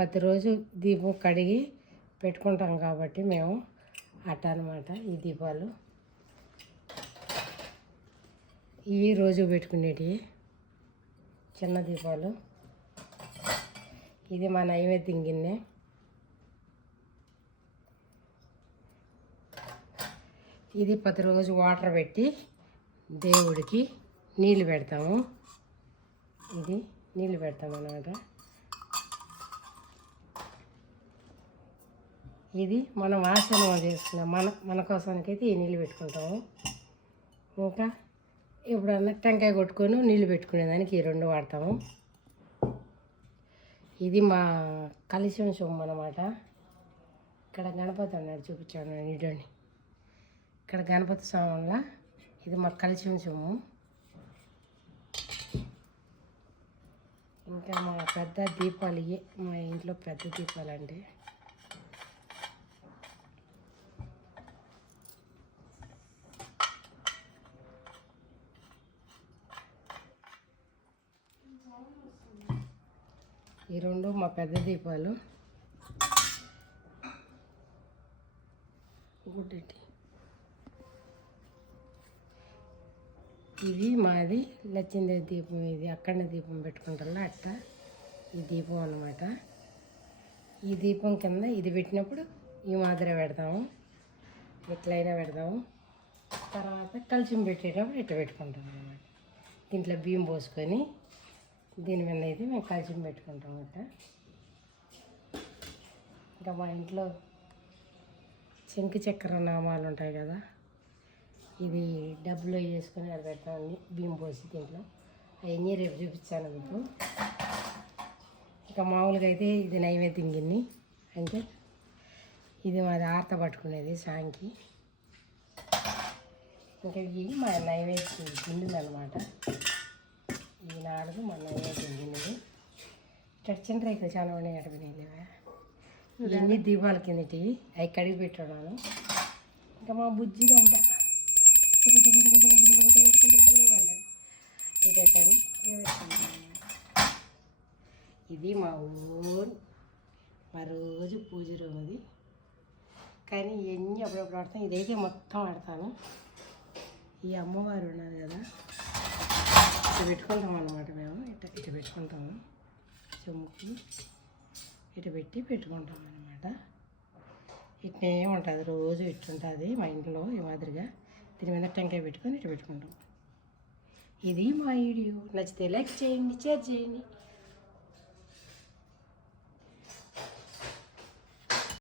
ప్రతిరోజు దీపం కడిగి పెట్టుకుంటాం కాబట్టి మేము అట్ట అనమాట ఈ దీపాలు. ఇవి రోజు పెట్టుకునేటివి చిన్న దీపాలు. ఇది మా నైవేద్యం గిన్నె. ఇది ప్రతిరోజు వాటర్ పెట్టి దేవుడికి నీళ్ళు పెడతాము. ఇది నీళ్ళు పెడతాం అన్నమాట ఇది మనం ఆసనం చేసుకున్నాం మన మన కోసానికైతే ఈ నీళ్ళు పెట్టుకుంటాము. ఇంకా ఎప్పుడన్నా టెంకాయ కొట్టుకొని నీళ్ళు పెట్టుకునేదానికి ఈ రెండు వాడతాము. ఇది మా కలిసిన సొమ్ము అనమాట ఇక్కడ గణపతి అన్నాడు చూపించాను నీడని ఇక్కడ గణపతి స్వామిలా ఇది మా కలిసిన సొమ్ము. ఇంకా మా పెద్ద దీపాలు మా ఇంట్లో పెద్ద దీపాలు అంటే ఈ రెండు మా పెద్ద దీపాలు. గుడ్డటి ఇది మాది లచ్చిందేవి దీపం ఇది అక్కడ దీపం పెట్టుకుంటారు అట్ట ఈ దీపం అన్నమాట. ఈ దీపం కింద ఇది పెట్టినప్పుడు ఈ మాదిరి పెడతాము. ఎట్లయినా పెడతాము. తర్వాత కలిసి పెట్టేటప్పుడు ఇట్ట పెట్టుకుంటాం అన్నమాట దీంట్లో బియ్యం పోసుకొని దీని మీద అయితే మేము కలిసి పెట్టుకుంటాం అన్నమాట ఇంకా మా ఇంట్లో శంకు చక్ర నామాలు ఉంటాయి కదా ఇది డబ్బులో వేసుకొని అది పెడతామండి బియ్యం పోసి దీంట్లో. అవన్నీ రేపు చూపించాను మీకు. ఇంకా మామూలుగా అయితే ఇది నైవేద్యం గిన్ని అంటే ఇది మాది ఆర్త పట్టుకునేది సాంకి. ఇంకా ఇవి మా నైవేద్యం గిన్నెలు అనమాట ఈనాడు మొన్న తిందినది చచ్చిన రేకులు చాలా ఉన్నాయి అడగనేవా ఇవన్నీ దీపాల కిందటివి అవి కడిగి పెట్టడాను ఇంకా మా బుజ్జి అంట ఇదే కానీ ఇది మా ఊరు. మా రోజు పూజ రోజు కానీ ఇవన్నీ అప్పుడప్పుడు ఆడతాను ఇదైతే మొత్తం ఆడతాను. ఈ అమ్మవారు ఉన్నది కదా. ఇటు పెట్టుకుంటాం అనమాట మేము. ఇటు ఇటు పెట్టుకుంటాము. చెమ్ముకి ఇటు పెట్టి పెట్టుకుంటాం అనమాట ఇట్నే ఉంటుంది రోజు ఇట్టుంటుంది మా ఇంట్లో ఈ మాదిరిగా. దీని మీద టెంకాయ పెట్టుకొని ఇటు పెట్టుకుంటాం. ఇది మా వీడియో. నచ్చితే లైక్ చేయండి షేర్ చేయండి.